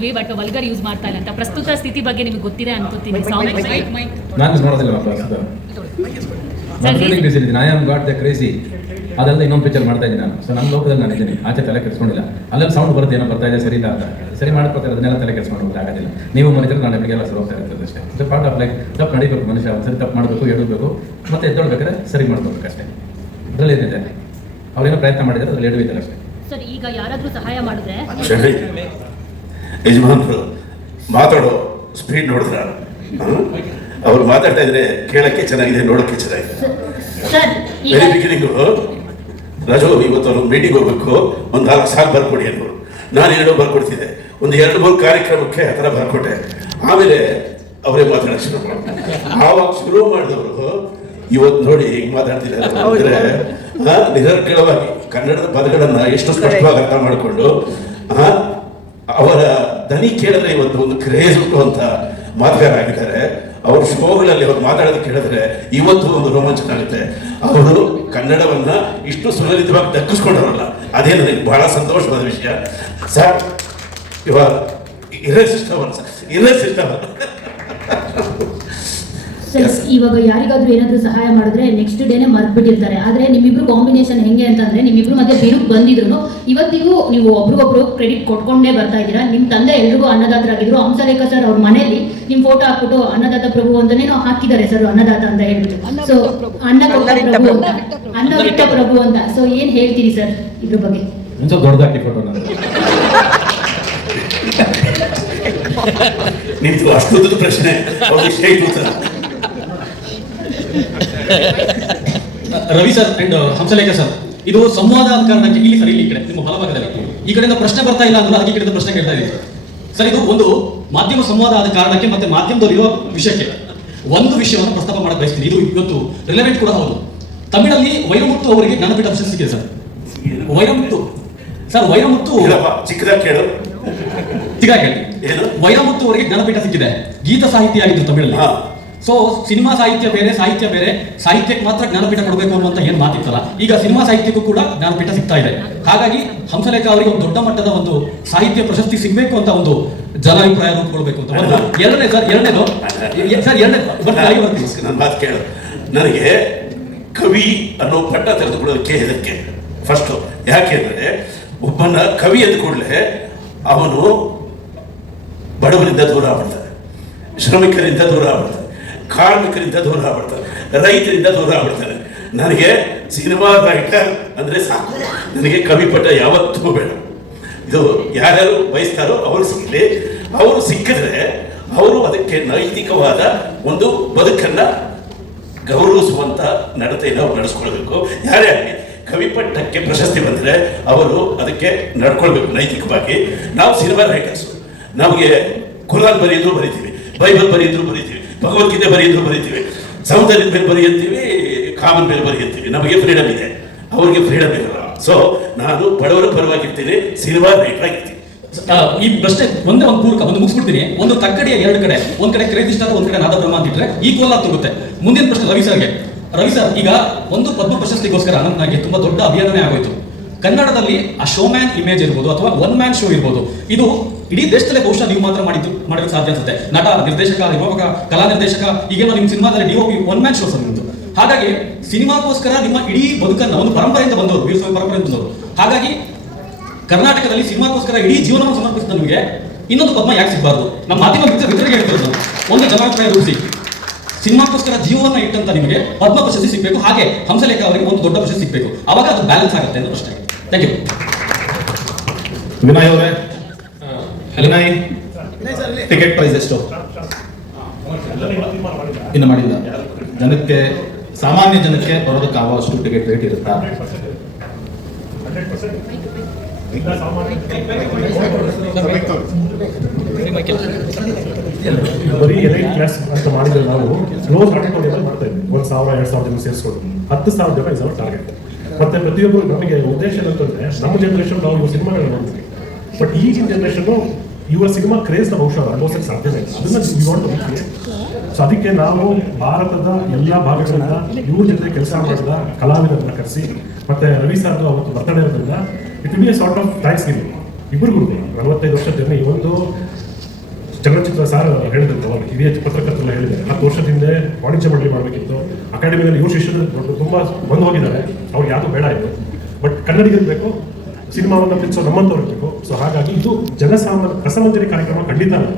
ಮಾಡಿದ್ವಿ, but vulgar use ಮಾಡ್ತಾ ಇಲ್ಲ ಅಂತ. ಪ್ರಸ್ತುತ ಸ್ಥಿತಿ ಬಗ್ಗೆ ನಿಮಗೆ ಗೊತ್ತಿದೆ ಅನ್ಕೋತೀನಿ. ನಾನು ನೋಡೋದಿಲ್ಲ I am got the crazy. ಅದೆಲ್ಲ ಇನ್ನೊಂದು ಪಿಕ್ಚರ್ ಮಾಡ್ತಾ ಇದ್ದೀನಿ ನಾನು. ಸೊ ನನ್ನ ಲೋಕದಲ್ಲಿ ನಾನು ಇದ್ದೀನಿ, ಆಚೆ ತಲೆ ಕೆಡಿಸ್ಕೊಂಡಿಲ್ಲ. ಅಲ್ಲೆಲ್ಲ ಸೌಂಡ್ ಬರುತ್ತೆ, ಏನೋ ಬರ್ತಾ ಇದೆ, ಸರಿ ಇಲ್ಲ ಅಂತ. ಸರಿ ಮಾಡ್ಕೊತಾರೆ, ಅದನ್ನೆಲ್ಲ ತಲೆ ಕೆಡಿಸ್ಕೊಂಡು ಆಗೋದಿಲ್ಲ. ನೀವು ಮನುಷ್ಯರು ನಾನು ಎಲ್ಲಿಗೆಲ್ಲ ಸರಿ ಹೋಗ್ತಾ ಇರ್ತದೆ ಅಷ್ಟೇ. So part of life. ತಪ್ಪು ನಡೀಬೇಕು ಮನುಷ್ಯ, ಒಂದ್ಸರಿ ತಪ್ಪು ಮಾಡಬೇಕು, ಎಡಬೇಕು, ಮತ್ತೆ ಎದ್ದೊಳ್ಬೇಕಾದ್ರೆ ಸರಿ ಮಾಡ್ಕೋಬೇಕು ಅಷ್ಟೇ. ಅದರಲ್ಲಿ ಏನಿದೆ, ಅವ್ರೇನೋ ಪ್ರಯತ್ನ ಮಾಡಿದರೆ ಅದ್ರಲ್ಲಿ ಎಡವಿದ್ದಾರೆ ಅಷ್ಟೇ. ಸರ್, ಈಗ ಯಾರಾದರೂ ಸಹಾಯ ಮಾಡಿದ್ರೆ ಯಜಮಾನರು ಮಾತಾಡೋ ಸ್ಪೀಡ್ ನೋಡಿದ್ರ, ಅವ್ರು ಮಾತಾಡ್ತಾ ಇದ್ರೆ ಕೇಳಕ್ಕೆ ಚೆನ್ನಾಗಿದೆ, ನೋಡೋಕ್ಕೆ ಚೆನ್ನಾಗಿದೆ. ವೆರಿ ಬಿಗಿನಿಂಗು ರಾಜು ಇವತ್ತು ಅವ್ರು ಮೀಟಿಂಗ್ ಹೋಗ್ಬೇಕು, ಒಂದು 4 ಸಾಲು ಬರ್ಕೊಡಿ ಅನ್ನೋರು. ನಾನು 2 ಬರ್ಕೊಡ್ತಿದ್ದೆ, ಒಂದು 2-3 ಕಾರ್ಯಕ್ರಮಕ್ಕೆ ಆ ಥರ ಬರ್ಕೊಟ್ಟೆ. ಆಮೇಲೆ ಅವರೇ ಮಾತಾಡೋಕೆ ಶುರು ಮಾಡಿದ್ರು. ಆವಾಗ ಶುರು ಮಾಡಿದವರು ಇವತ್ತು ನೋಡಿ ಹಿಂಗೆ ಮಾತಾಡ್ತಿದ್ದಾರೆ ಅಂದರೆ ನಿರರ್ಗಳವಾಗಿ ಕನ್ನಡದ ಪದಗಳನ್ನು ಎಷ್ಟು ಸ್ಪಷ್ಟವಾಗಿ ಅರ್ಥ ಮಾಡಿಕೊಂಡು ಅವರ ದನಿ ಕೇಳಿದ್ರೆ ಇವತ್ತು ಒಂದು ಕ್ರೇಜ್ ಹುಟ್ಟುವಂಥ ಮಾತುಗಾರ ಆಗಿದ್ದಾರೆ. ಅವ್ರ ಶೋಗಳಲ್ಲಿ ಅವ್ರು ಮಾತಾಡೋದು ಕೇಳಿದ್ರೆ ಇವತ್ತು ಒಂದು ರೋಮಾಂಚನ ಆಗುತ್ತೆ. ಅವರು ಕನ್ನಡವನ್ನ ಇಷ್ಟು ಸುಲಲಿತವಾಗಿ ದಕ್ಕಿಸ್ಕೊಂಡವರಲ್ಲ, ಅದೇ ನನಗೆ ಬಹಳ ಸಂತೋಷವಾದ ವಿಷಯ ಸರ್. ಇವಾಗ ಇವಾಗ ಯಾರಿಗಾದ್ರೂ ಏನಾದ್ರೂ ಸಹಾಯ ಮಾಡಿದ್ರೆ ನೆಕ್ಸ್ಟ್ ಡೇನೆ ಮರ್ತ್ಬಿಟ್ಟಿರ್ತಾರೆ. ಆದ್ರೆ ನಿಮ್ಮಿಬ್ರು ಕಾಂಬಿನೇಷನ್ ಹೆಂಗೆ ಅಂತಂದ್ರೆ, ನಿಮ್ಮಿಬ್ರು ಮಧ್ಯೆ ಬಿರುಕು ಬಂದಿದ್ರು ಇವತ್ತಿಗೂ ನೀವು ಒಬ್ರಿಗೊಬ್ರು ಕ್ರೆಡಿಟ್ ಕೊಟ್ಕೊಂಡೇ ಬರ್ತಾ ಇದ್ದೀರಾ. ನಿಮ್ ತಂದೆ ಎಲ್ರಿಗೂ ಅನ್ನದಾತರಾಗಿದ್ರು. ಹಂಸಲೇಖ ಸರ್ ಅವ್ರ ಮನೆಯಲ್ಲಿ ನಿಮ್ ಫೋಟೋ ಹಾಕ್ಬಿಟ್ಟು ಅನ್ನದಾತ ಪ್ರಭು ಅಂತಾನೆ ಹಾಕಿದ್ದಾರೆ ಸರ್, ಅನ್ನದಾತ ಅಂತ ಹೇಳ್ಬಿಟ್ಟು. ಸೊ ಅನ್ನ ಬಿಟ್ಟ ಪ್ರಭು ಅಂತ. ಸೊ ಏನ್ ಹೇಳ್ತೀರಿ ಸರ್ ಇದ್ರ ಬಗ್ಗೆ? ದೊಡ್ಡದಾಗಿ ಫೋಟೋ ನಿಮ್ದು ಅಷ್ಟೊಂದು ಪ್ರಶ್ನೆ Ravi sir and Hamsalekha sir, ಇದು ಸಂವಾದ ಆದ ಕಾರಣಕ್ಕೆ ಇಲ್ಲಿ ಸರ್, ಇಲ್ಲಿ ಈ ಕಡೆ ನಿಮ್ಮ ಬಲಭಾಗದಲ್ಲಿ ಈ ಕಡೆಯಿಂದ ಪ್ರಶ್ನೆ ಬರ್ತಾ ಇಲ್ಲ ಅಂದ್ರೆ ಅದಕ್ಕೆ ಈ ಕಡೆಯಿಂದ ಪ್ರಶ್ನೆ ಕೇಳ್ತಾ ಇದ್ದೀವಿ ಸರ್. ಇದು ಒಂದು ಮಾಧ್ಯಮ ಸಂವಾದ ಆದ ಕಾರಣಕ್ಕೆ ಮತ್ತೆ ಮಾಧ್ಯಮದಲ್ಲಿರುವ ವಿಷಯಕ್ಕೆ ಒಂದು ವಿಷಯವನ್ನು ಪ್ರಸ್ತಾಪ ಮಾಡಕ್ಕೆ ಬಯಸ್ತೀನಿ. ಇದು ಇವತ್ತು ರಿಲೆವೆಂಟ್ ಕೂಡ ಹೌದು. ತಮಿಳಲ್ಲಿ ವೈರಮುತ್ತು ಅವರಿಗೆ ಜ್ಞಾನಪೀಠ ಪ್ರಶಸ್ತಿ ಸಿಕ್ಕಿದೆ ಸರ್. ವೈರಮುತ್ತು ಸರ್, ವೈರಮುತ್ತು ಚಿಕ್ಕದಾಗಿ ಕೇಳು. ವೈರಮುತ್ತು ಅವರಿಗೆ ಜ್ಞಾನಪೀಠ ಸಿಕ್ಕಿದೆ. ಗೀತ ಸಾಹಿತ್ಯ ಆಗಿದ್ದು ತಮಿಳಲ್ಲಿ. ಸೊ ಸಿನಿಮಾ ಸಾಹಿತ್ಯ ಬೇರೆ, ಸಾಹಿತ್ಯ ಬೇರೆ. ಸಾಹಿತ್ಯಕ್ಕೆ ಮಾತ್ರ ಜ್ಞಾನಪೀಠ ಕೊಡಬೇಕು ಅನ್ನುವಂತ ಏನು ಮಾತಿತ್ತಲ್ಲ, ಈಗ ಸಿನಿಮಾ ಸಾಹಿತ್ಯಕ್ಕೂ ಕೂಡ ಜ್ಞಾನಪೀಠ ಸಿಗ್ತಾ ಇದೆ. ಹಾಗಾಗಿ ಹಂಸಲೇಖ ಅವರಿಗೆ ಒಂದು ದೊಡ್ಡ ಮಟ್ಟದ ಒಂದು ಸಾಹಿತ್ಯ ಪ್ರಶಸ್ತಿ ಸಿಗಬೇಕು ಅಂತ ಒಂದು ಜನಾಭಿಪ್ರಾಯ ರೂಪುಗೊಳ್ಬೇಕು ಅಂತ. ಎರಡನೇದು ನನ್ನ ಮಾತು ಕೇಳು. ನನಗೆ ಕವಿ ಅನ್ನೋ ಪಟ್ಟ ತೆಗೆದುಕೊಳ್ಳೋದಕ್ಕೆ ಇದಕ್ಕೆ ಫಸ್ಟ್ ಯಾಕೆಂದ್ರೆ, ಒಬ್ಬನ ಕವಿ ಅಂದ ಕೂಡಲೇ ಅವನು ಬಡವರಿಂದ ದೂರ ಆಗ್ಬಿಡ್ತಾನೆ, ಶ್ರಮಿಕರಿಂದ ದೂರ ಆಗ್ಬಿಡ್ತಾನೆ, ಕಾರ್ಮಿಕರಿಂದ ದೂರ ಆಗ್ಬಿಡ್ತಾನೆ, ರೈತರಿಂದ ದೂರ ಆಗ್ಬಿಡ್ತಾನೆ. ನನಗೆ ಸಿನಿಮಾ ರೈಟರ್ ಅಂದ್ರೆ ಸಾಕು, ನನಗೆ ಕವಿ ಪಟ್ಟ ಯಾವತ್ತೂ ಬೇಡ. ಇದು ಯಾರ್ಯಾರು ಬಯಸ್ತಾರೋ ಅವರು ಸಿಗಲಿ. ಅವರು ಸಿಕ್ಕಿದ್ರೆ ಅವರು ಅದಕ್ಕೆ ನೈತಿಕವಾದ ಒಂದು ಬದುಕನ್ನ ಗೌರವಿಸುವಂತ ನಡತೆಯನ್ನು ಅವ್ರು ನಡೆಸ್ಕೊಳ್ಬೇಕು. ಯಾರೇ ಆಗಲಿ ಕವಿಪಟ್ಟಕ್ಕೆ ಪ್ರಶಸ್ತಿ ಬಂದರೆ ಅವರು ಅದಕ್ಕೆ ನಡ್ಕೊಳ್ಬೇಕು ನೈತಿಕವಾಗಿ. ನಾವು ಸಿನಿಮಾ ರೈಟರ್ಸು, ನಮಗೆ ಕುರಾನ್ ಬರೆಯಿದ್ರು ಬರೀತೀವಿ, ಬೈಬಲ್ ಬರೆಯಿದ್ರು ಬರೀತೀವಿ, ಭಗವದ್ಗೀತೆ ಬರೆಯಿದ್ರು ಬರೀತೀವಿ, ಸೌಂದರ್ಯದ ಮೇಲೆ ಬರೆಯುತ್ತೀವಿ, ಕಾಮನ್ ಮೇಲೆ ಬರೆಯುತ್ತೀವಿ. ನಮಗೆ ಫ್ರೀಡಮ್ ಇದೆ, ಅವ್ರಿಗೆ ಫ್ರೀಡಮ್ ಇರಲ್ಲ. ಸೊ ನಾನು ಬಡವರ ಪರವಾಗಿರ್ತೀನಿ, ಸಿನಿಮಾ ರೈಟರ್ ಆಗಿರ್ತೀನಿ. ಈ ಪ್ರಶ್ನೆ ಒಂದೇ ಒಂದು ಪೂರ್ವಕ ಒಂದು ಮುಗಿಸ್ಬಿಡ್ತೀನಿ. ಒಂದು ತಕ್ಕಡಿಯ 2 ಕಡೆ, ಒಂದ್ ಕಡೆ ಕ್ರೇಜ್ ಸ್ಟಾರ್, ಒಂದ್ ಕಡೆ ನಾದಬ್ರಹ್ಮ ಅಂತಿಟ್ರೆ ಈಕ್ವಲ್ ಆಗಿ ತಗುತ್ತೆ. ಮುಂದಿನ ಪ್ರಶ್ನೆ ರವಿ ಸರ್ಗೆ. ರವಿ ಸರ್, ಈಗ ಒಂದು ಪದ್ಮ ಪ್ರಶಸ್ತಿಗೋಸ್ಕರ ಅನಂತನಾಗಿ ತುಂಬಾ ದೊಡ್ಡ ಅಭಿಯಾನನೇ ಆಗೋಯ್ತು. ಕನ್ನಡದಲ್ಲಿ ಆ ಶೋಮ್ಯಾನ್ ಇಮೇಜ್ ಇರ್ಬೋದು ಅಥವಾ ಒನ್ ಮ್ಯಾನ್ ಶೋ ಇರ್ಬೋದು, ಇದು ಇಡೀ ದೇಶದಲ್ಲೇ ಬಹುಶಃ ನೀವು ಮಾತ್ರ ಮಾಡೋದಕ್ಕೆ ಸಾಧ್ಯ ಅನ್ಸುತ್ತೆ. ನಟ, ನಿರ್ದೇಶಕ, ನಿರ್ಮಾಪಕ, ಕಲಾ ನಿರ್ದೇಶಕ, ಈಗೇನೋ ನಿಮ್ಮ ಸಿನಿಮಾದಲ್ಲಿ DOP one man show sir ನಿಮ್ದು. ಹಾಗಾಗಿ ಸಿನಿಮಾಗೋಸ್ಕರ ನಿಮ್ಮ ಇಡೀ ಬದುಕನ್ನ ಒಂದು ಪರಂಪರೆಯಿಂದ ಬಂದವರು, ವೀರಸ್ವಾಮಿ ಪರಂಪರೆಯಿಂದ ಬಂದವರು. ಹಾಗಾಗಿ ಕರ್ನಾಟಕದಲ್ಲಿ ಸಿನಿಮಾಗೋಸ್ಕರ ಇಡೀ ಜೀವನವನ್ನು ಸಮರ್ಪಿಸಿದ ನಿಮಗೆ ಇನ್ನೊಂದು ಪದ್ಮ ಯಾಕೆ ಸಿಗಬಾರ್ದು? ನಮ್ಮ ಮಾಧ್ಯಮ ಮಿತ್ರರಿಗೆ ಹೇಳ್ತಿರೋದು ಒಂದು ಜನಾಭಿಪ್ರಾಯ ರೂಪಿಸಿ, ಸಿನಿಮಾಗೋಸ್ಕರ ಜೀವನ ಇಟ್ಟಂತ ನಿಮಗೆ ಪದ್ಮ ಪ್ರಶಸ್ತಿ ಸಿಗಬೇಕು, ಹಾಗೆ ಹಂಸಲೇಖ ಅವರಿಗೆ ಒಂದು ದೊಡ್ಡ ಪ್ರಶಸ್ತಿ ಸಿಗಬೇಕು. ಅವಾಗ ಅದು ಬ್ಯಾಲೆನ್ಸ್ ಆಗುತ್ತೆ ಅಂತ ಅಷ್ಟೇ. Thank you. ವಿನಯ್ ಅವರೇ, ವಿನಯ್ ಟಿಕೆಟ್ ಪ್ರೈಸ್ ಎಷ್ಟು? ಇನ್ನು ಮಾಡಿಲ್ಲ. ಜನಕ್ಕೆ, ಸಾಮಾನ್ಯ ಜನಕ್ಕೆ ಬರೋದಕ್ಕಾಗುವಷ್ಟು ಟಿಕೆಟ್ ರೇಟ್ ಇರುತ್ತಾ? ಬರೀ ಎಲೈಟ್ ಕ್ಲಾಸ್ ಅಂತ ಮಾಡಿದ್ರೆ ನಾವು ಕ್ಲೋಸ್ ಆಡಿಟೋರಿಯಂ ಮಾಡ್ತಾ ಇದ್ವಿ. 1,000-2,000 ಜನ ಸೇರಿಸ್ಕೊಂಡು 10,000 ಜನ ಇಸ್ ಅವರ್ ಟಾರ್ಗೆಟ್. ಮತ್ತೆ ಪ್ರತಿಯೊಬ್ಬರು ನಮಗೆ ಉದ್ದೇಶ ಏನಂತಂದ್ರೆ, ನಮ್ಮ ಜನರೇಷನ್ ನಾವು ಇವ್ರ ಸಿನಿಮಾಗಳನ್ನ ನೋಡ್ತೀವಿ, ಬಟ್ ಈಗಿನ ಜನರೇಷನ್ ಇವರ ಸಿನಿಮಾ ಕ್ರೇಜ್ ನ ಬಹುಶಃ ಅನುಭವಿಸಕ್ಕೆ ಸಾಧ್ಯನೇ ಇಲ್ಲ. ಅದನ್ನ ಸೊ ಅದಕ್ಕೆ ನಾವು ಭಾರತದ ಎಲ್ಲ ಭಾಗಗಳಿಂದ ಇವ್ರ ಜೊತೆ ಕೆಲಸ ಮಾಡಿದ ಕಲಾವಿದರನ್ನ ಕರೆಸಿ, ಮತ್ತೆ ರವಿ ಸರ್ ಅವತ್ತು ಬರ್ತಡೇ ಇರೋದ್ರಿಂದ it will be A sort of thanks giving ಇಬ್ಬರಿಗೂ. 45 ವರ್ಷದ ಜರ್ನಿ, ಈ ಒಂದು ಸಾರ್ ಹೇಳಿದ್ರು ಅವಾಗ ಹಿರಿಯ ಪತ್ರಕರ್ತರೆಲ್ಲ ಹೇಳಿದ್ದಾರೆ 10 ವರ್ಷದ ಹಿಂದೆ ವಾಣಿಜ್ಯ ಮಂಡಳಿ ಮಾಡಬೇಕಿತ್ತು, ಅಕಾಡೆಮಿಯಲ್ಲಿ ಇವ್ರು ಶಿಷ್ಯರು ತುಂಬ ಬಂದು ಹೋಗಿದ್ದಾರೆ, ಅವ್ರಿಗೆ ಯಾವುದು ಬೇಡ ಇತ್ತು. ಬಟ್ ಕನ್ನಡಿಗರು ಬೇಕು, ಸಿನಿಮಾವನ್ನು ಪ್ರೀತಿಸೋ ನಮ್ಮಂತವ್ರು ಬೇಕು. ಸೊ ಹಾಗಾಗಿ ಇದು ಜನಸಾಮಾನ್ಯ ರಸಮಂಜರಿ ಕಾರ್ಯಕ್ರಮ ಖಂಡಿತ ಅಲ್ಲ.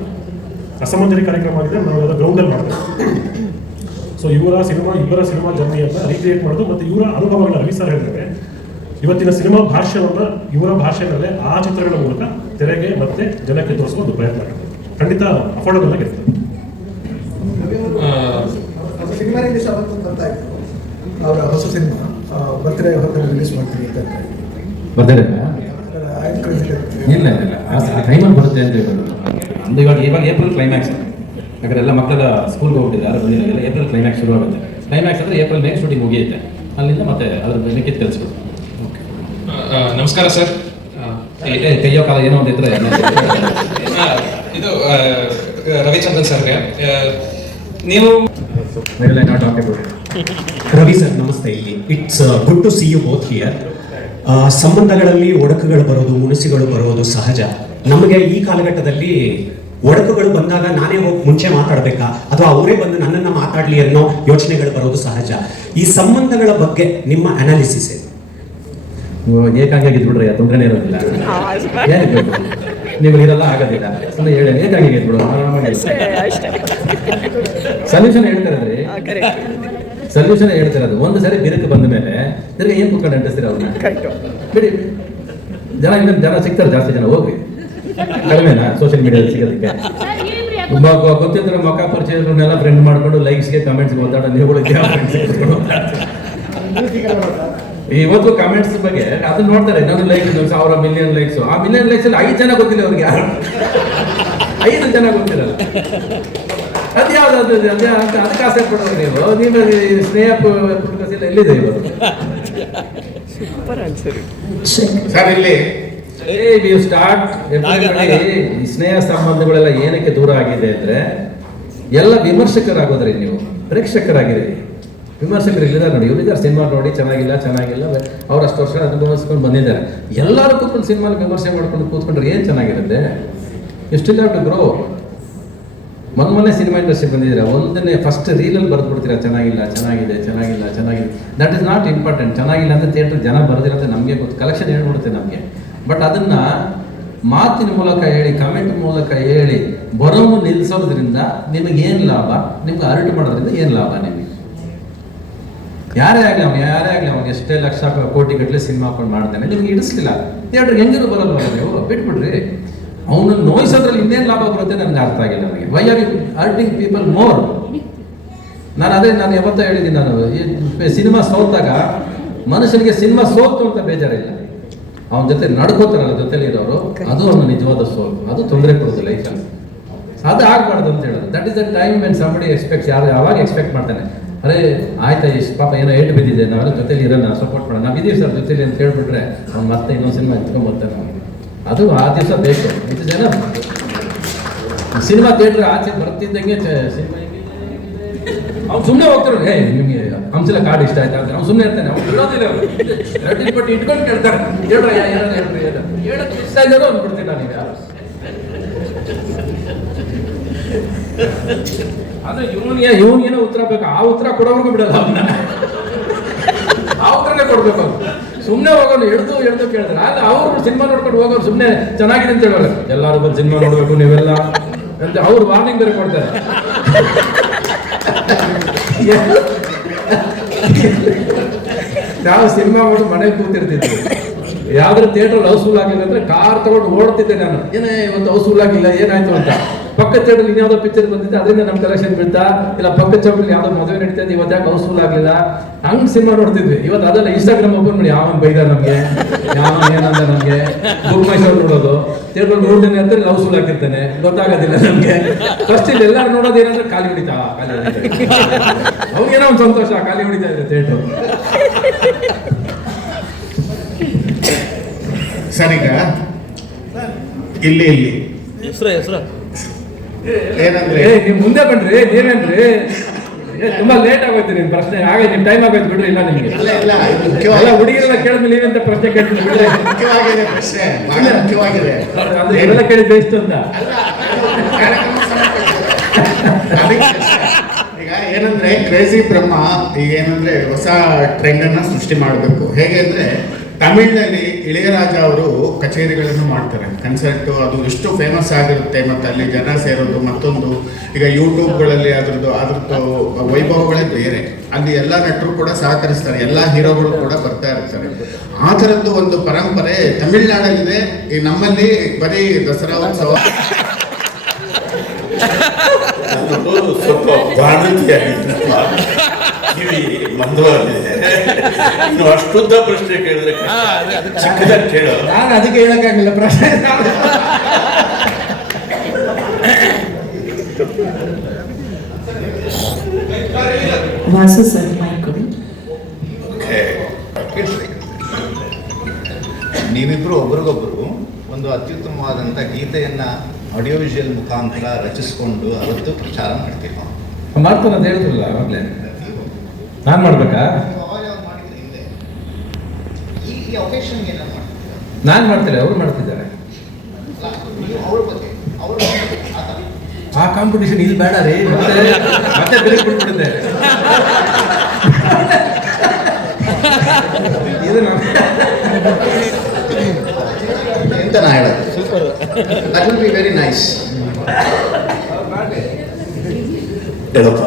ರಸಮಂಜರಿ ಕಾರ್ಯಕ್ರಮ ಆಗಿದೆ, ನಾವು ಅದರ ಗ್ರೌಂಡಲ್ಲಿ ಮಾಡ್ತೇವೆ. ಸೊ ಇವರ ಸಿನಿಮಾ ಜರ್ನಿಯನ್ನು ರೀಕ್ರಿಯೇಟ್ ಮಾಡೋದು ಮತ್ತು ಇವರ ಅನುಭವಗಳನ್ನ ರವಿ ಸರ್ ಹೇಳಿದ್ರೆ ಇವತ್ತಿನ ಸಿನಿಮಾ ಭಾಷ್ಯವನ್ನು ಇವರ ಭಾಷೆಯಲ್ಲೇ ಆ ಚಿತ್ರಗಳ ಮೂಲಕ ತೆರೆಗೆ ಮತ್ತೆ ಜನಕ್ಕೆ ತೋರಿಸುವ ಒಂದು ಪ್ರಯತ್ನ ಆಗುತ್ತೆ. ಖಂಡಿತ ಅಫೋರ್ಡಬಲ್ ಆಗಿರ್ತದೆ. ಸಿನಿಮಾ ರಿಲೀಸ್ ಆಗುತ್ತೆ ಅಂತ ಇತ್ತು, ಅವರ ಹೊಸ ಸಿನಿಮಾ ಬರ್ತ್ಡೇ ಹೊರಗಡೆ ರಿಲೀಸ್ ಮಾಡ್ತೀನಿ ಅಂತ ಬರ್ತಾರೆ ಇಲ್ಲ ಇಲ್ಲ ಟೈಮಲ್ಲಿ ಬರುತ್ತೆ ಅಂತ ಹೇಳೋದು. ನಮ್ದು ಇವಾಗ ಏಪ್ರಿಲ್ ಕ್ಲೈಮ್ಯಾಕ್ಸ್, ಯಾಕಂದ್ರೆ ಎಲ್ಲ ಮಕ್ಕಳ ಸ್ಕೂಲ್ಗೆ ಹೋಗ್ತಿದ್ದಾರೆ, ಬಂದಿಲ್ಲ. ಏಪ್ರಿಲ್ ಕ್ಲೈಮ್ಯಾಕ್ಸ್ ಶುರು ಆಗುತ್ತೆ. ಕ್ಲೈಮ್ಯಾಕ್ಸ್ ಅಂದರೆ ಏಪ್ರಿಲ್ ಮೇಲೆ ಶೂಟಿಂಗ್ ಮುಗಿಯುತ್ತೆ, ಅಲ್ಲಿಂದ ಮತ್ತೆ ಅದ್ರ ಮಿಕ್ಕಿದ್ದು ಕಲಿಸ್ಬೋದು. ನಮಸ್ಕಾರ ಸರ್. ಕೈಯೋ ಕಾಲ ಏನೋ ಒಂದಿದ್ರೆ ಇದು ರವಿಚಂದ್ರನ್ ಸರ್ಗೆ ನೀವು ರವಿ ಸರ್ ನಮಸ್ತೆ. ಇಲ್ಲಿ it's good to see you both here. ಸಂಬಂಧಗಳಲ್ಲಿ ಒಡಕುಗಳು ಬರೋದು, ಮುನಿಸಿಗಳು ಬರೋದು ಸಹಜ. ನಮಗೆ ಈ ಕಾಲಘಟ್ಟದಲ್ಲಿ ಒಡಕುಗಳು ಬಂದಾಗ ನಾನೇ ಹೋಗಿ ಮುಂಚೆ ಮಾತಾಡಬೇಕಾ ಅಥವಾ ಅವರೇ ಬಂದು ನನ್ನನ್ನು ಮಾತಾಡಲಿ ಅನ್ನೋ ಯೋಚನೆಗಳು ಬರೋದು ಸಹಜ. ಈ ಸಂಬಂಧಗಳ ಬಗ್ಗೆ ನಿಮ್ಮ ಅನಾಲಿಸಿಸ್ ಏನು? ಏಕಾಗಿದ್ಬಿಡ್ರಿ, ತೊಂದರೆನೇ ಇರೋದಿಲ್ಲ. ನೀವು ಇರಲ್ಲ ಆಗೋದಿಲ್ಲ, ಸುಮ್ಮನೆ ಹೇಳಿ ಏಕಾಗಿದ್ಬಿಡು, ಆರಾಮಾಗಿ ಸೊಲ್ಯೂಷನ್ ಹೇಳ್ತಾರದ್ರಿ. ಸೊಲ್ಯೂಷನ್ ಹೇಳ್ತಿರೋದು ಒಂದು ಸರಿ ಬಿರುಕು ಬಂದ ಮೇಲೆ ತಿರ್ಗಿ ಏನ್ ಕುತ್ಕೊಂಡು ಅಂಟಿಸ್ತೀರ ಅವ್ರನ್ನ? ಬಿಡಿ, ಜನ ಸಿಗ್ತಾರೆ, ಜಾಸ್ತಿ ಜನ ಹೋಗ್ರಿ. ಕಡಿಮೆನಾ ಸೋಷಿಯಲ್ ಮೀಡಿಯಾದಲ್ಲಿ ಸಿಗೋದಕ್ಕೆ? ಗೊತ್ತಿದ್ರೆ ಮಕ್ಕ ಪರಿಚಯಗಳನ್ನೆಲ್ಲ ಫ್ರೆಂಡ್ ಮಾಡ್ಕೊಂಡು ಲೈಕ್ಸ್ಗೆ ಕಮೆಂಟ್ಸ್ಗೆ ಓದಾಡೋ ನೀವುಗಳಿಗೆ ಇವತ್ತು ಕಮೆಂಟ್ಸ್ ಬಗ್ಗೆ ಅದನ್ನ ನೋಡ್ತಾರೆ. ಇನ್ನೊಂದು ಲೈಕ್ 1000 ಮಿಲಿಯನ್ ಲೈಕ್ಸ್. ಆ ಮಿಲಿಯನ್ ಲೈಕ್ಸ್ ಅಲ್ಲಿ 5 ಜನ ಗೊತ್ತಿಲ್ಲ ಅವ್ರಿಗೆ, 5 ಜನ ಗೊತ್ತಿರಲ್ಲ. ಅದ್ಯಾವ್ದು ಅದಕ್ಕೆ ಆಸೆ ಪಡೋರು ನೀವು ಸ್ನೇಹ ಎಲ್ಲಿದೆ ಇವತ್ತು? ಸರ್ ಇಲ್ಲಿ ಈ ಸ್ನೇಹ ಸಂಬಂಧಗಳೆಲ್ಲ ಏನಕ್ಕೆ ದೂರ ಆಗಿದೆ ಅಂದ್ರೆ ಎಲ್ಲ ವಿಮರ್ಶಕರಾಗೋದ್ರಿ. ನೀವು ಪ್ರೇಕ್ಷಕರಾಗಿರಿ, ವಿಮರ್ಶಕರು ಇಲ್ಲಿದ್ದಾರೆ ನೋಡಿ. ಇವರಿದ್ದಾರೆ ಸಿನಿಮಾ ನೋಡಿ ಚೆನ್ನಾಗಿಲ್ಲ ಅವ್ರು ಅಷ್ಟು ವರ್ಷ ಅನುಭವಿಸ್ಕೊಂಡು ಬಂದಿದ್ದಾರೆ. ಎಲ್ಲರೂ ಕೂತ್ಕೊಂಡು ಸಿನಿಮಾನ ವಿಮರ್ಶೆ ಮಾಡ್ಕೊಂಡು ಕೂತ್ಕೊಂಡ್ರೆ ಏನು ಚೆನ್ನಾಗಿರುತ್ತೆ? ಎಷ್ಟು ಟು ಗ್ರೋ. ಮೊನ್ನೆ ಸಿನಿಮಾ ಇಂಡಸ್ಟ್ರಿ ಬಂದಿದ್ದೀರಾ, ಒಂದನ್ನೇ ಫಸ್ಟ್ ರೀಲಲ್ಲಿ ಬರೆದ್ಬಿಡ್ತೀರಾ ಚೆನ್ನಾಗಿದೆ. That is not important. ಚೆನ್ನಾಗಿಲ್ಲ ಅಂದರೆ ಥಿಯೇಟರ್ ಜನ ಬರೋದಿಲ್ಲ, ನಮಗೆ ಗೊತ್ತು, ಕಲೆಕ್ಷನ್ ಹೇಳ್ಬಿಡುತ್ತೆ ನಮಗೆ. ಬಟ್ ಅದನ್ನ ಮಾತಿನ ಮೂಲಕ ಹೇಳಿ, ಕಮೆಂಟ್ ಮೂಲಕ ಹೇಳಿ ಬರೋನು ನಿಲ್ಲಿಸೋದ್ರಿಂದ ನಿಮಗೇನು ಲಾಭ? ನಿಮ್ಗೆ ಅರ್ಟ್ ಮಾಡೋದ್ರಿಂದ ಏನು ಲಾಭ ನಿಮಗೆ? ಯಾರೇ ಆಗಲಿ ಅವನು ಎಷ್ಟೇ ಲಕ್ಷ ಕೋಟಿ ಗಟ್ಟಲೆ ಸಿನಿಮಾ ಹಾಕೊಂಡು ಮಾಡ್ತಾನೆ, ನಿಮ್ಗೆ ಇಡಿಸ್ಲಿಲ್ಲ ಥಿಯೇಟರ್ಗೆ ಹೆಂಗಿರು ಬರಲ್ವಲ್ಲ ನೀವು? ಬಿಟ್ಬಿಡ್ರಿ. ಅವನನ್ನು ನೋಯಿಸೋದ್ರಲ್ಲಿ ಇನ್ನೇನು ಲಾಭ ಬರುತ್ತೆ ನನಗೆ ಅರ್ಥ ಆಗಿಲ್ಲ. ನನಗೆ why are you hurting people more? ನಾನು ಯಾವತ್ತೂ ಹೇಳಿದ್ದೀನಿ, ನಾನು ಈ ಸಿನಿಮಾ ಸೋತಾಗ ಮನುಷ್ಯನಿಗೆ ಸಿನಿಮಾ ಸೋತು ಅಂತ ಬೇಜಾರಿಲ್ಲ, ಅವನ ಜೊತೆ ನಡ್ಕೋತಾರಲ್ಲ ಜೊತೆಲಿ ಇರೋರು, ಅದು ಅವನು ನಿಜವಾದ ಸೋಲು. ಅದು ತೊಂದರೆ ಕೊಡೋದು ಲೈಫಲ್ಲಿ. ಅದು ಆಗ್ಬಾರ್ದು ಅಂತ ಹೇಳೋದು. That is the time when somebody expects. ಯಾವಾಗ ಎಕ್ಸ್ಪೆಕ್ಟ್ ಮಾಡ್ತಾನೆ, ಅರೆ ಆಯ್ತಾ ಇಷ್ಟು ಪಾಪ ಏನೋ ಏಟು ಬಿದ್ದಿದೆ, ನಾವೆಲ್ಲ ಜೊತೆಲಿ ಇರೋಣ, ಸಪೋರ್ಟ್ ಮಾಡೋಣ, ನಾವು ಇದೀವಿ ಸರ್ ಜೊತೆಲಿ ಅಂತ ಹೇಳ್ಬಿಟ್ರೆ ಅವ್ನು ಮತ್ತೆ ಇನ್ನೊಂದು ಸಿನಿಮಾ ಎತ್ಕೊಂಡ್ಬರ್ತಾನೆ. ಅದು ಆ ದಿವಸ ಬೇಕು. ಇದು ಜನ ಸಿನಿಮಾ ಥಿಯೇಟ್ರ್ ಆಚೆ ಬರ್ತಿದ್ದಂಗೆ ಸಿನಿಮಾ ಅವ್ನು ಸುಮ್ಮನೆ ಹೋಗ್ತಾರೆ. ನಿಮಗೆ ಹಂಸಲ ಕಾರ್ಡ್ ಇಷ್ಟ ಆಯ್ತಾ ಅಂತ ಅವ್ನು ಸುಮ್ಮನೆ ಇರ್ತಾನೆ. ಅವ್ನು ಬಿಡೋದಿಲ್ಲ, ಪಟ್ಟು ಇಟ್ಕೊಂಡು ಕೇಳ್ತಾರೆ, ಹೇಳಕ್ಕೆ ಇಷ್ಟ ಇದ್ದಾರೋ ಅಂದ್ಬಿಡ್ತೀನಿ ನಾನು. ಈಗ ಆದ್ರೆ ಇವನಿಗೇನೋ ಉತ್ತರ ಬೇಕು, ಆ ಉತ್ತರ ಕೊಡೋರ್ಗು ಬಿಡಲ್ಲ ಅವನ್ನ, ಆ ಉತ್ತರನೇ ಕೊಡ್ಬೇಕು. ಸುಮ್ಮನೆ ಹೋಗೋನು ಎಡ್ದು ಕೇಳಿದ್ರೆ ಅಲ್ಲ, ಅವ್ರು ಸಿನಿಮಾ ನೋಡ್ಕೊಂಡು ಹೋಗೋರು ಸುಮ್ಮನೆ ಚೆನ್ನಾಗಿದೆ ಅಂತ ಹೇಳೋರು. ಎಲ್ಲರೂ ಬಂದು ಸಿನಿಮಾ ನೋಡ್ಬೇಕು ನೀವೆಲ್ಲ ಅಂತ ಅವ್ರು ವಾರ್ನಿಂಗ್ ಬೇರೆ ಕೊಡ್ತಾರೆ. ನಾವು ಸಿನಿಮಾ ಮಾಡಿ ಮನೆಗೆ ಕೂತಿರ್ತಿದ್ವಿ, ಯಾವ್ದಾದ್ರು ಥಿಯೇಟರ್ ಹೌಸ್ಫುಲ್ ಆಗಿಲ್ಲ ಅಂದ್ರೆ ಕಾರ್ ತಗೊಂಡು ಓಡ್ತಿದ್ದೆ ನಾನು. ಏನೇ ಇವತ್ತು ಹೌಸ್ಫುಲ್ ಆಗಿಲ್ಲ, ಏನಾಯ್ತು ಅಂತ. ಪಕ್ಕದ ಥಿಯೇಟರ್ ಇನ್ಯಾವುದೋ ಪಿಕ್ಚರ್ ಬಂದಿತ್ತು, ಅದರಿಂದ ನಮ್ಮ ಕಲೆಕ್ಷನ್ ಬೀಳ್ತಾ ಇಲ್ಲ. ಪಕ್ಕದ ಚೌಕಲ್ಲಿ ಯಾವ್ದೋ ಮದುವೆ ನಡೀತಾ ಇದೆ, ಇವತ್ತು ಯಾಕೆ ಹೌಸ್ಫುಲ್ ಆಗಿಲ್ಲ, ಹಂಗ್ ಸಿನಿಮಾ ನೋಡ್ತಿದ್ವಿ. ಇವತ್ತು ಅದೆಲ್ಲ ಇನ್ಸ್ಟಾಗ್ರಾಮ್ ಓಪನ್ ಮಾಡಿ ಯಾವನ್ ಬೈದ ನಮ್ಗೆ, ಏನಂದ ನಮ್ಗೆ ಬುಕ್ ಮೈ ಶೋ ನೋಡೋದು. ಥಿಯೇಟರ್ ನೋಡ್ದೇನೆ ಅಂತ ಹೌಸ್ಫುಲ್ ಆಗಿರ್ತಾನೆ, ಗೊತ್ತಾಗೋದಿಲ್ಲ ನಮ್ಗೆ. ಫಸ್ಟ್ ಇಲ್ಲಿ ಎಲ್ಲರೂ ನೋಡೋದು ಏನಂದ್ರೆ ಖಾಲಿ ಹೊಡಿತಾ, ಅವ್ರಿಗೇನೋ ಒಂದು ಸಂತೋಷ, ಖಾಲಿ ಹೊಡಿತಾ ಇದೆ ಥಿಯೇಟರ್. ಸರಿಗ ಇಲ್ಲಿ ಏನಂದ್ರೆ ನೀವು ಮುಂದೆ ಬನ್ರಿ, ನೀವೇನ್ರಿ ತುಂಬಾ ಲೇಟ್ ಆಗೋಯ್ತು ನಿಮ್ ಪ್ರಶ್ನೆ. ಹಾಗೆ ನಿಮ್ ಟೈಮ್ ಆಗೋಯ್ತು ಬಿಡ್ರಿ. ಇಲ್ಲ ನಿಮ್ಗೆ ಎಲ್ಲ ಹುಡುಗಿರೆಲ್ಲ ಕೇಳಿದ್ಮೇಲೆ ನೀವೆಂತ ಪ್ರಶ್ನೆ ಕೇಳ್ತೀನಿ ಬಿಡ್ರಿ. ಮುಖ್ಯವಾಗಿದೆ ಪ್ರಶ್ನೆ, ಬಹಳ ಮುಖ್ಯವಾಗಿದೆ. ಎಲ್ಲ ಕೇಳಿದ್ದೆ ಎಷ್ಟು ಅಂತ. ಕಾರ್ಯಕ್ರಮ ಈಗ ಏನಂದ್ರೆ ಕ್ರೇಜಿ ಬ್ರಹ್ಮ ಈಗ ಏನಂದ್ರೆ ಹೊಸ ಟ್ರೆಂಡ್ ಅನ್ನ ಸೃಷ್ಟಿ ಮಾಡಬೇಕು. ಹೇಗೆ ಅಂದ್ರೆ ತಮಿಳಿನಲ್ಲಿ ಇಳೆಯರಾಜ ಅವರು ಕಚೇರಿಗಳನ್ನು ಮಾಡ್ತಾರೆ, ಕನ್ಸರ್ಟ್, ಅದು ಎಷ್ಟು ಫೇಮಸ್ ಆಗಿರುತ್ತೆ, ಮತ್ತು ಅಲ್ಲಿ ಜನ ಸೇರೋದು ಮತ್ತೊಂದು. ಈಗ ಯೂಟ್ಯೂಬ್ಗಳಲ್ಲಿ ಅದ್ರದ್ದು ವೈಭವಗಳೇ ಬೇರೆ. ಅಲ್ಲಿ ಎಲ್ಲ ನಟರು ಕೂಡ ಸಹಕರಿಸ್ತಾರೆ, ಎಲ್ಲ ಹೀರೋಗಳು ಕೂಡ ಬರ್ತಾ ಇರ್ತಾರೆ. ಆ ಥರದ್ದು ಒಂದು ಪರಂಪರೆ ತಮಿಳ್ನಾಡಲ್ಲಿದೆ. ಈ ನಮ್ಮಲ್ಲಿ ಬರೀ ದಸರಾ ಉತ್ಸವ ಸ್ವಲ್ಪ ಬಾಣಂತಿಯಾಗಿದ್ದಪ್ಪ, ಕಿವಿ ಮಂದವಾಗಿದೆ. ಇನ್ನು ಅಷ್ಟುದ್ದ ಪ್ರಶ್ನೆ ಕೇಳಿದ್ರೆ ಚಿಕ್ಕದಾಗಿ ಕೇಳೋ. ನಾನು ಅದಕ್ಕೆ ಹೇಳಕ್ಕಾಗಿಲ್ಲ ಪ್ರಶ್ನೆ. ವಾಸು ಸರ್ ಮೈಕ್ ಕೊಡಿ. ನೀವಿಬ್ರು ಒಬ್ರಿಗೊಬ್ರು ಒಂದು ಅತ್ಯುತ್ತಮವಾದಂಥ ಗೀತೆಯನ್ನ ಆಡಿಯೋ ವಿಜುವಲ್ ಮುಖಾಂತರ ರಚಿಸಿಕೊಂಡು ಅವತ್ತು ಪ್ರಚಾರ ಮಾಡ್ತೀವಿ ನಾವು. ಮಾಡ್ತಾನೆ ಅಂತ ಹೇಳಿದ್ರಲ್ಲ ಅವಾಗಲೇ. ನಾನು ಮಾಡ್ಬೇಕಾ? ಮಾಡಿದ್ರೆ ಹಿಂದೆ ಈ ಒಕೇಶನ್ಗೆ ಏನಾರು ಮಾಡ್ತೀರಾ? ನಾನು ಮಾಡ್ತೇನೆ, ಅವರು ಮಾಡ್ತಿದ್ದಾರೆ. ಅವ್ರ ಬಗ್ಗೆ ಆ ಕಾಂಪಿಟೇಷನ್ ಇಲ್ಲಿ ಬೇಡ ರೀ, ಮತ್ತೆ ಬೆಲೆ ಬಿಟ್ಬಿಡುತ್ತೆ. ಇದು ಎಂತ ನಾ ಹೇಳೋದು, that will be very nice. ಹೇಳಪ್ಪ.